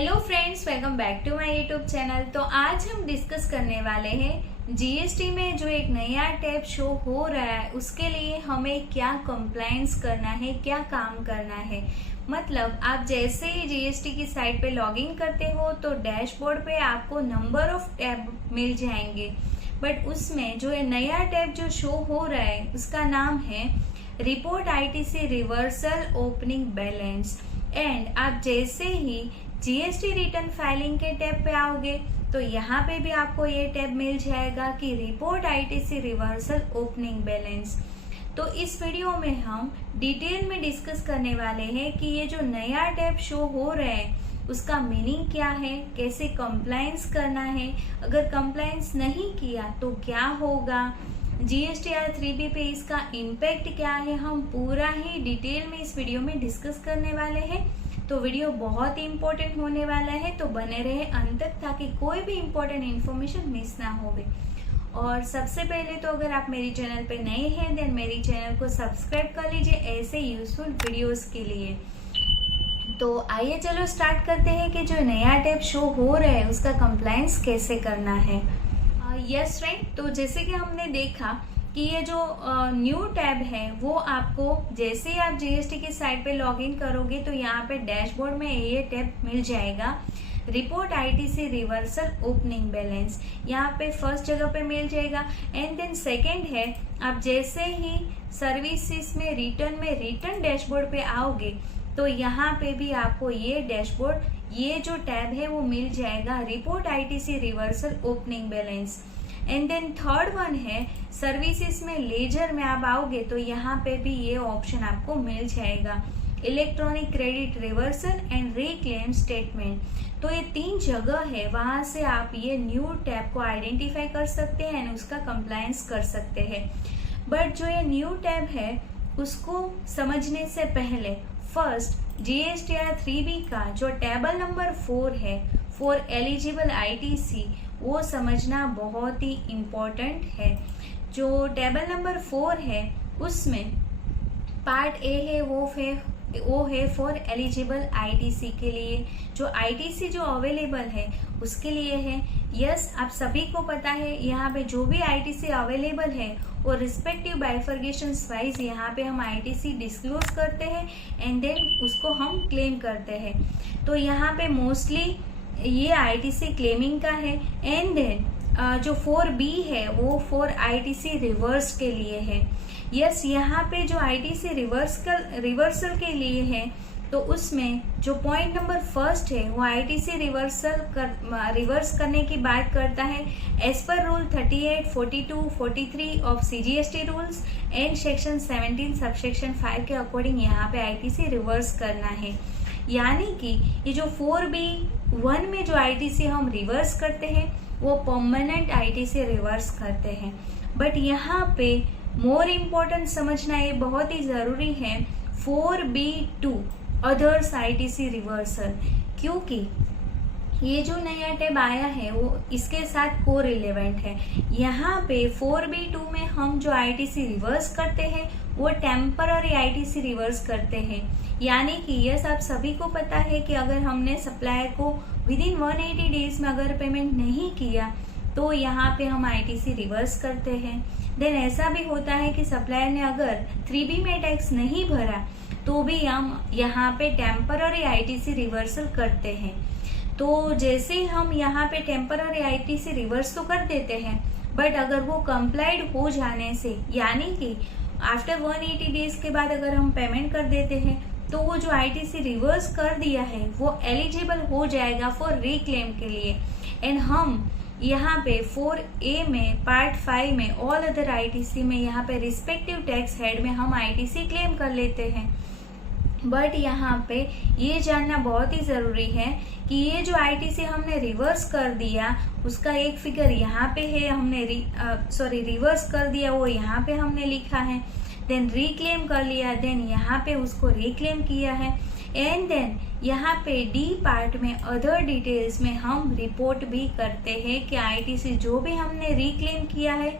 Hello friends, welcome back to my YouTube channel. तो आज हम डिस्कस करने वाले हैं जीएसटी में जो एक नया टैब शो हो रहा है उसके लिए हमें क्या कंप्लायंस करना है, क्या काम करना है। मतलब आप जैसे ही जीएसटी की साइट पे लॉगिन करते हो तो डैशबोर्ड पे आपको नंबर ऑफ टैब मिल जाएंगे, बट उसमें जो ये नया टैब जो शो हो रहा है उसका नाम है report ITC reversal opening balance. And आप जैसे ही जीएसटी रिटर्न फाइलिंग के टैब पे आओगे तो यहाँ पे भी आपको ये टैब मिल जाएगा कि report ITC reversal opening balance. तो इस वीडियो में हम डिटेल में डिस्कस करने वाले हैं कि ये जो नया टैब शो हो रहा है उसका मीनिंग क्या है, कैसे कंप्लायंस करना है, अगर कंप्लायंस नहीं किया तो क्या होगा, जीएसटीआर 3B पे इसका इम्पैक्ट क्या है, हम पूरा ही डिटेल में इस वीडियो में डिस्कस करने वाले हैं। तो वीडियो बहुत ही इम्पोर्टेंट होने वाला है, तो बने रहे अंत तक ताकि कोई भी इम्पोर्टेंट इन्फॉर्मेशन मिस ना होवे। और सबसे पहले तो अगर आप मेरी चैनल पे नए हैं देन मेरी चैनल को सब्सक्राइब कर लीजिए ऐसे यूजफुल वीडियोस के लिए। तो आइए चलो स्टार्ट करते हैं कि जो नया टैब शो हो रहा है उसका कंप्लायंस कैसे करना है। यस फ्रेंड, तो जैसे कि हमने देखा कि ये जो न्यू टैब है वो आपको जैसे ही आप जीएसटी की साइट पे लॉगिन करोगे तो यहाँ पे डैशबोर्ड में ये टैब मिल जाएगा report ITC reversal opening balance. यहाँ पे फर्स्ट जगह पे मिल जाएगा। एंड देन सेकंड है, आप जैसे ही सर्विसेज में रिटर्न डैशबोर्ड पे आओगे तो यहाँ पे भी आपको ये डैशबोर्ड, ये जो टैब है वो मिल जाएगा report ITC reversal opening balance. And then third one है सर्विसेज में लेजर में आप आओगे तो यहाँ पे भी ये ऑप्शन आपको मिल जाएगा electronic credit reversal and reclaim statement. तो ये तीन जगह है, वहां से आप ये न्यू टैब को आइडेंटिफाई कर सकते हैं एंड उसका कंप्लायंस कर सकते हैं। बट जो ये न्यू टैब है उसको समझने से पहले फर्स्ट जीएसटीआर 3B का जो टेबल नंबर 4 है फॉर एलिजिबल आईटीसी वो समझना बहुत ही इम्पोर्टेंट है। जो टेबल नंबर 4 है उसमें पार्ट ए है वो है फॉर एलिजिबल आईटीसी के लिए, जो आईटीसी जो अवेलेबल है उसके लिए है। यस, आप सभी को पता है यहाँ पे जो भी आईटीसी अवेलेबल है और रिस्पेक्टिव बाइफर्गेशन वाइज यहाँ पे हम आईटीसी डिस्क्लोज करते हैं एंड देन उसको हम क्लेम करते हैं। तो यहाँ पे मोस्टली ये आईटीसी क्लेमिंग का है। एंड देन जो 4B है वो फॉर आईटीसी रिवर्स के लिए है। यस, यहाँ पे जो आईटीसी रिवर्सल के लिए है तो उसमें जो पॉइंट नंबर फर्स्ट है वो आईटीसी रिवर्स करने की बात करता है as per rule 38, 42, 43 of CGST rules and section 17 subsection 5 के अकॉर्डिंग यहाँ पे आईटीसी रिवर्स करना है। यानी कि ये जो 4B1 में जो आईटीसी हम रिवर्स करते हैं वो परमानेंट आईटीसी रिवर्स करते हैं। बट यहाँ पे मोर इम्पोर्टेंट समझना ये बहुत ही जरूरी है 4B2 अदर्स आईटीसी रिवर्सल, क्योंकि ये जो नया टैब आया है वो इसके साथ को रिलेवेंट है। यहाँ पे 4B2 में हम जो आईटीसी रिवर्स करते हैं वो टेम्पररी आईटीसी रिवर्स करते हैं। यानी कि यस, आप सभी को पता है कि अगर हमने सप्लायर को विद इन 180 डेज में अगर पेमेंट नहीं किया तो यहाँ पे हम आईटीसी रिवर्स करते हैं। देन ऐसा भी होता है कि सप्लायर ने अगर 3B में टैक्स नहीं भरा तो भी हम यहाँ पे टेम्पररी आईटीसी रिवर्सल करते हैं। तो जैसे ही हम यहाँ पे टेम्पररी आईटीसी रिवर्स तो कर देते हैं, बट अगर वो कंप्लाइड हो जाने से यानी कि आफ्टर 180 डेज के बाद अगर हम पेमेंट कर देते हैं तो वो जो आईटीसी रिवर्स कर दिया है वो एलिजिबल हो जाएगा फॉर रिक्लेम के लिए। एंड हम यहाँ पे 4A में पार्ट 5 में ऑल अदर आईटीसी में यहाँ पे रिस्पेक्टिव टैक्स हेड में हम आईटीसी क्लेम कर लेते हैं। बट यहाँ पे ये जानना बहुत ही जरूरी है कि ये जो आईटीसी हमने रिवर्स कर दिया उसका एक फिगर यहाँ पे है, हमने रिवर्स कर दिया वो यहाँ पे हमने लिखा है, देन रिक्लेम कर लिया, देन यहाँ पे उसको रिक्लेम किया है। एंड देन यहाँ पे डी पार्ट में अदर डिटेल्स में हम रिपोर्ट भी करते हैं कि आईटीसी जो भी हमने रिक्लेम किया है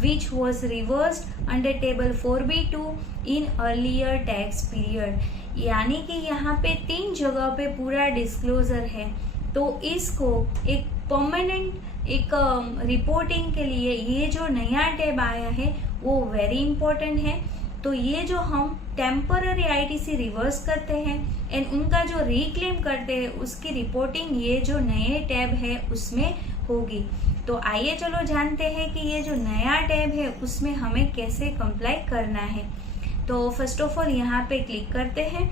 which was reversed under table 4B2 in earlier tax period। यानी कि यहाँ पे 3 जगह पे पूरा डिस्क्लोजर है। तो इसको एक परमानेंट एक रिपोर्टिंग के लिए ये जो नया टैब आया है वो वेरी इंपॉर्टेंट है। तो ये जो हम टेम्पररी आईटीसी रिवर्स करते हैं एंड उनका जो रिक्लेम करते हैं उसकी रिपोर्टिंग ये जो नए टैब है उसमें होगी। तो आइए चलो जानते हैं कि ये जो नया टैब है उसमें हमें कैसे कंप्लाई करना है। तो फर्स्ट ऑफ ऑल यहाँ पे क्लिक करते हैं।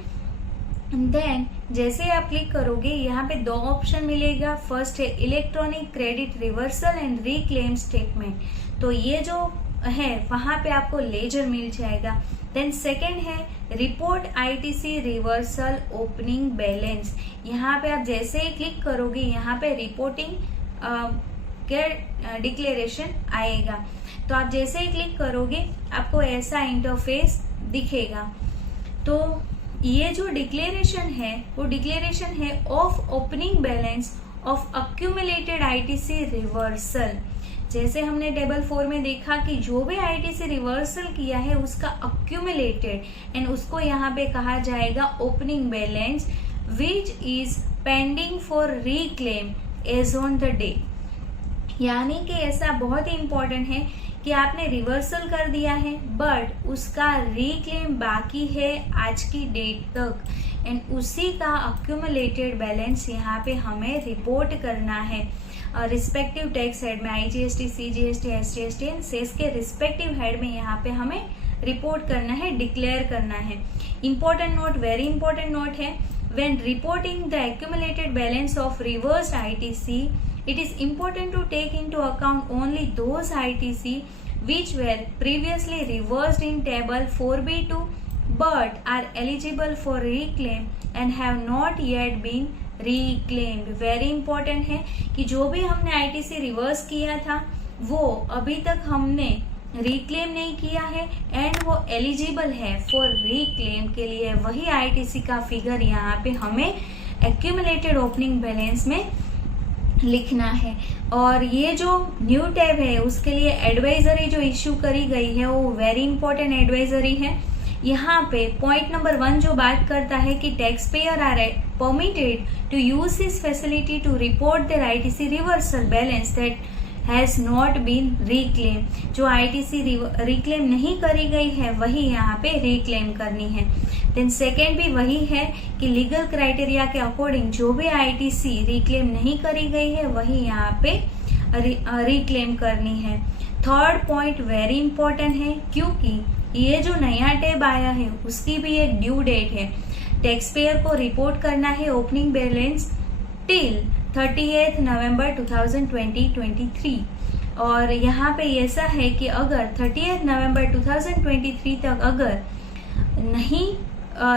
देन जैसे आप क्लिक करोगे यहाँ पे 2 ऑप्शन मिलेगा। फर्स्ट है electronic credit reversal and reclaim statement, तो ये जो है वहां पे आपको लेजर मिल जाएगा। देन सेकेंड है report ITC reversal opening balance. यहाँ पे आप जैसे ही क्लिक करोगे यहाँ पे रिपोर्टिंग डिक्लेरेशन आएगा। तो आप जैसे ही क्लिक करोगे आपको ऐसा इंटरफेस दिखेगा। तो ये जो डिक्लेरेशन है वो डिक्लेरेशन है of opening balance of accumulated ITC reversal. जैसे हमने टेबल 4 में देखा कि जो भी आईटीसी रिवर्सल किया है उसका अक्यूमुलेटेड एंड उसको यहाँ पे कहा जाएगा opening balance which is pending for reclaim as on the day. यानी कि ऐसा बहुत ही इंपॉर्टेंट है कि आपने रिवर्सल कर दिया है बट उसका रिक्लेम बाकी है आज की डेट तक एंड उसी का अक्यूमुलेटेड बैलेंस यहाँ पे हमें रिपोर्ट करना है। रिस्पेक्टिव टैक्स हेड में IGST, CGST, SGST and cess के रिस्पेक्टिव हेड में यहाँ पे हमें रिपोर्ट करना है, डिक्लेयर करना है। Important note, very important note है, when reporting the accumulated balance of reversed ITC it is important to take into account only those ITC which were previously reversed in table 4B2 but are eligible for reclaim and have not yet been reclaimed। Very important है कि जो भी हमने ITC reverse किया था वो अभी तक हमने रिक्लेम नहीं किया है एंड वो एलिजिबल है फॉर रिक्लेम के लिए। वही आईटीसी का फिगर यहाँ पे हमें एक्यूमुलेटेड ओपनिंग बैलेंस में लिखना है। और ये जो न्यू टैब है उसके लिए एडवाइजरी जो इश्यू करी गई है वो वेरी इंपॉर्टेंट एडवाइजरी है। यहाँ पे पॉइंट नंबर 1 जो बात करता है कि tax payer are permitted to use this facility to report their ITC reversal balance that has not been reclaim. जो आईटीसी रिक्लेम नहीं करी गई है वही यहाँ पे रिक्लेम करनी है। देन सेकेंड भी वही है कि लीगल क्राइटेरिया के अकॉर्डिंग जो भी आईटीसी रिक्लेम नहीं करी गई है वही यहाँ पे रिक्लेम करनी है। थर्ड पॉइंट वेरी इंपॉर्टेंट है क्योंकि ये जो नया टैब आया है उसकी भी एक ड्यू डेट है। टैक्स पेयर को रिपोर्ट करना है ओपनिंग बैलेंस टिल 30 नवंबर 2023 और यहाँ पे ऐसा है कि अगर 30 नवंबर 2023 तक अगर नहीं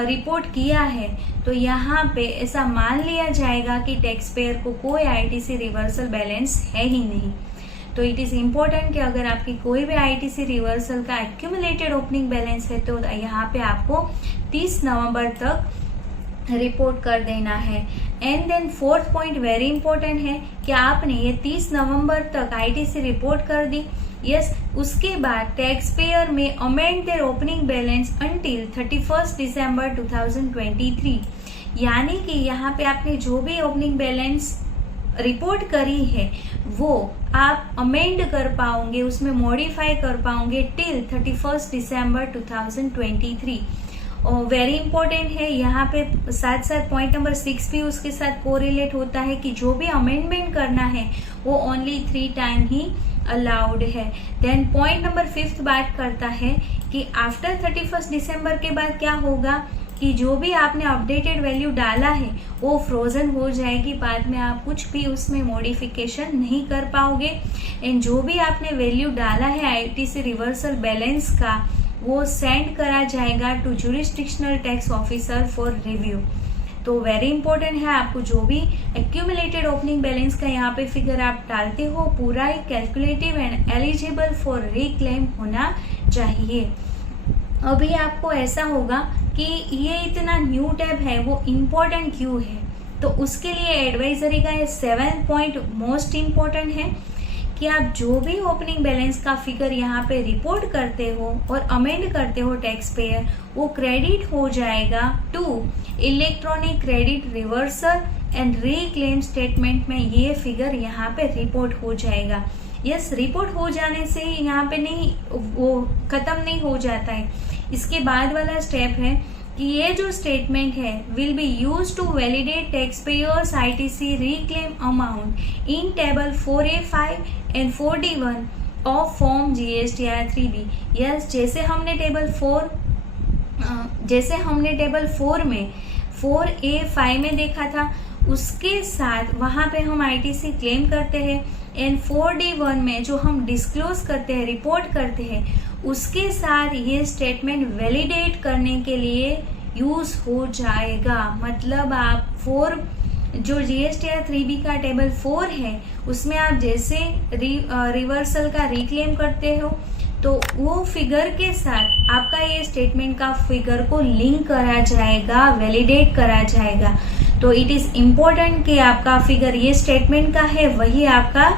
रिपोर्ट किया है तो यहाँ पे ऐसा मान लिया जाएगा कि टैक्स पेयर को कोई आईटीसी रिवर्सल बैलेंस है ही नहीं। तो इट इज इम्पोर्टेंट कि अगर आपकी कोई भी आईटीसी रिवर्सल का एक्यूमुलेटेड ओपनिंग बैलेंस है तो यहाँ पे आपको 30 नवंबर तक रिपोर्ट कर देना है। And then fourth point very important है कि आपने ये 30 नवंबर तक आईटीसी रिपोर्ट कर दी। यस, उसके बाद टैक्स पेयर में amend their opening balance until 31 दिसंबर 2023। यानी कि यहाँ पे आपने जो भी ओपनिंग बैलेंस रिपोर्ट करी है वो आप अमेंड कर पाओगे, उसमें मॉडिफाई कर पाओगे टिल 31 दिसंबर 2023। और वेरी इंपॉर्टेंट है यहाँ पे साथ साथ पॉइंट नंबर 6 भी उसके साथ कोरिलेट होता है कि जो भी अमेंडमेंट करना है वो ओनली 3 टाइम ही अलाउड है। देन पॉइंट नंबर 5 बात करता है कि आफ्टर 31 दिसंबर के बाद क्या होगा कि जो भी आपने अपडेटेड वैल्यू डाला है वो फ्रोजन हो जाएगी, बाद में आप कुछ भी उसमें मॉडिफिकेशन नहीं कर पाओगे। एंड जो भी आपने वैल्यू डाला है आईटीसी रिवर्सल बैलेंस का वो सेंड करा जाएगा to jurisdictional tax officer for review. तो वेरी इंपॉर्टेंट है, आपको जो भी एक्यूमुलेटेड ओपनिंग बैलेंस का यहाँ पे फिगर आप डालते हो पूरा ही calculative and eligible for reclaim होना चाहिए। अभी आपको ऐसा होगा कि ये इतना न्यू टैब है वो इम्पोर्टेंट क्यों है, तो उसके लिए एडवाइजरी का ये 7 पॉइंट मोस्ट इम्पोर्टेंट है कि आप जो भी ओपनिंग बैलेंस का फिगर यहाँ पे रिपोर्ट करते हो और अमेंड करते हो टैक्स पेयर, वो क्रेडिट हो जाएगा to electronic credit reversal and reclaim statement में ये फिगर यहाँ पे रिपोर्ट हो जाएगा। यस, रिपोर्ट हो जाने से यहाँ पे नहीं, वो खत्म नहीं हो जाता है। इसके बाद वाला स्टेप है कि ये जो स्टेटमेंट है will be use to validate tax payers ITC reclaim amount in table 4A5 and 4D1 of form GSTR 3B। Yes, जैसे हमने टेबल 4 में 4A5 में देखा था, उसके साथ वहां पे हम आईटीसी क्लेम करते हैं एंड 4D1 में जो हम डिस्क्लोज करते हैं, रिपोर्ट करते हैं, उसके साथ ये स्टेटमेंट वैलिडेट करने के लिए यूज हो जाएगा। मतलब आप जो GSTR 3B का टेबल 4 है उसमें आप जैसे रिवर्सल का रिक्लेम करते हो तो वो फिगर के साथ आपका ये स्टेटमेंट का फिगर को लिंक करा जाएगा, वैलिडेट करा जाएगा। तो इट इज इम्पोर्टेंट कि आपका फिगर ये स्टेटमेंट का है वही आपका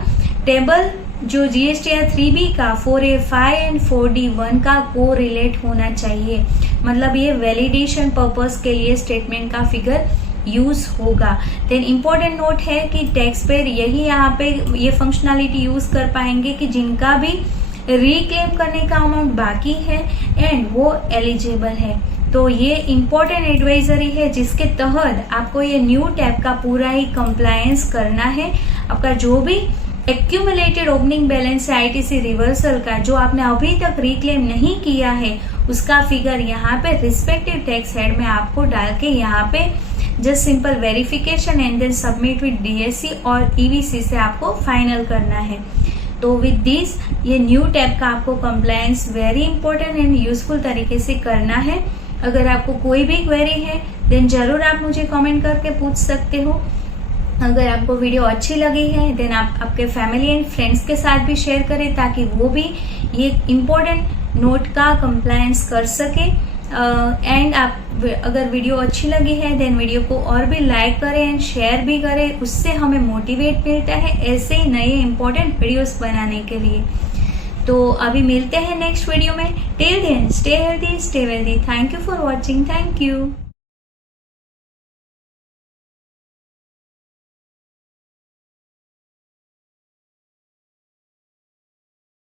टेबल जो GSTR 3B का 4A5 एंड 4D1 का को रिलेट होना चाहिए। मतलब ये वैलिडेशन पर्पस के लिए स्टेटमेंट का फिगर यूज होगा। देन इम्पोर्टेंट नोट है कि टैक्स पेयर यही यहाँ पे ये फंक्शनैलिटी यूज कर पाएंगे कि जिनका भी रिक्लेम करने का अमाउंट बाकी है एंड वो एलिजिबल है। तो ये इम्पोर्टेंट एडवाइजरी है जिसके तहत आपको ये न्यू टैब का पूरा ही कंप्लायंस करना है। आपका जो भी एक्यूमुलेटेड ओपनिंग बैलेंस है आईटीसी रिवर्सल का, जो आपने अभी तक रिक्लेम नहीं किया है, उसका फिगर यहाँ पे रिस्पेक्टिव टैक्स हेड में आपको डाल के यहाँ पे just simple verification and then submit with DSC और EVC से आपको फाइनल करना है। तो विद दिस ये न्यू टैब का आपको compliance very important and useful तरीके से करना है। अगर आपको कोई भी क्वेरी है देन जरूर आप मुझे कमेंट करके पूछ सकते हो। अगर आपको वीडियो अच्छी लगी है देन आप आपके फैमिली एंड फ्रेंड्स के साथ भी शेयर करें ताकि वो भी ये इम्पोर्टेंट नोट का कंप्लायंस कर सके। एंड आप अगर वीडियो अच्छी लगी है देन वीडियो को और भी लाइक करें एंड शेयर भी करें, उससे हमें मोटिवेट मिलता है ऐसे ही नए इम्पोर्टेंट वीडियोस बनाने के लिए। तो अभी मिलते हैं नेक्स्ट वीडियो में। Till then stay healthy, stay wealthy. Thank you for watching. Thank you.